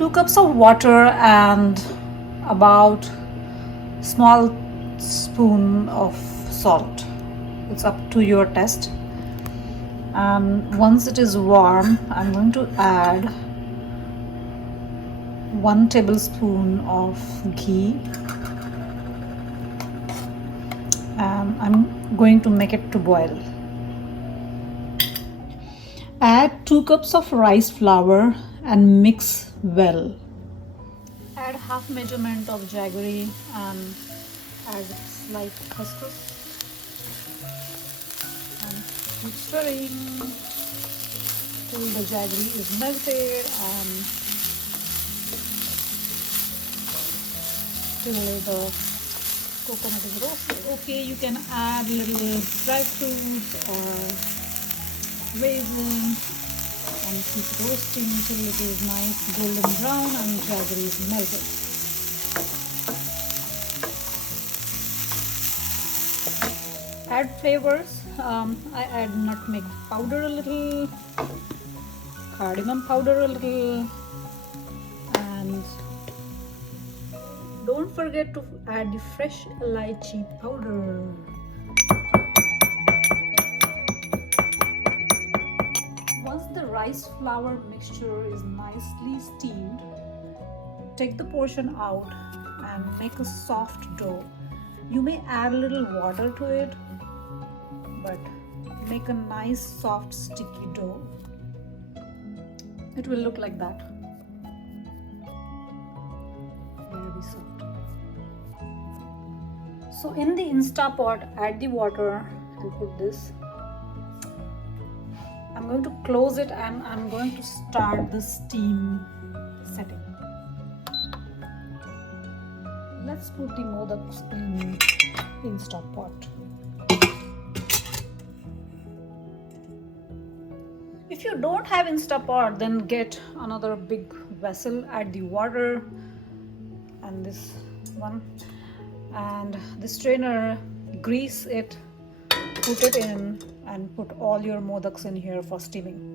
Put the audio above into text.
2 cups of water and about small spoon of salt. It's up to your taste. And once it is warm, I'm going to add 1 tablespoon of ghee, and I'm going to make it to boil. Add 2 cups of rice flour and mix well. Add half measurement of jaggery and add slight couscous and keep stirring till the jaggery is melted and till the coconut is roasted. Okay, you can add little dry fruits or raisins and keep roasting till it is nice golden brown and jaggery is melted. Add flavors. I add nutmeg powder a little, cardamom powder a little, and don't forget to add the fresh elaichi powder. Once the rice flour mixture is nicely steamed, take the portion out and make a soft dough. You may add a little water to it, but make a nice soft sticky dough. It will look like that. Very soft. So in the Instapot, add the water and put this. I'm going to close it and I'm going to start the steam setting. Let's put the modaks in Instapot. If you don't have Instapot, then get another big vessel, add the water and this one and the strainer, grease it, put it in and put all your modaks in here for steaming.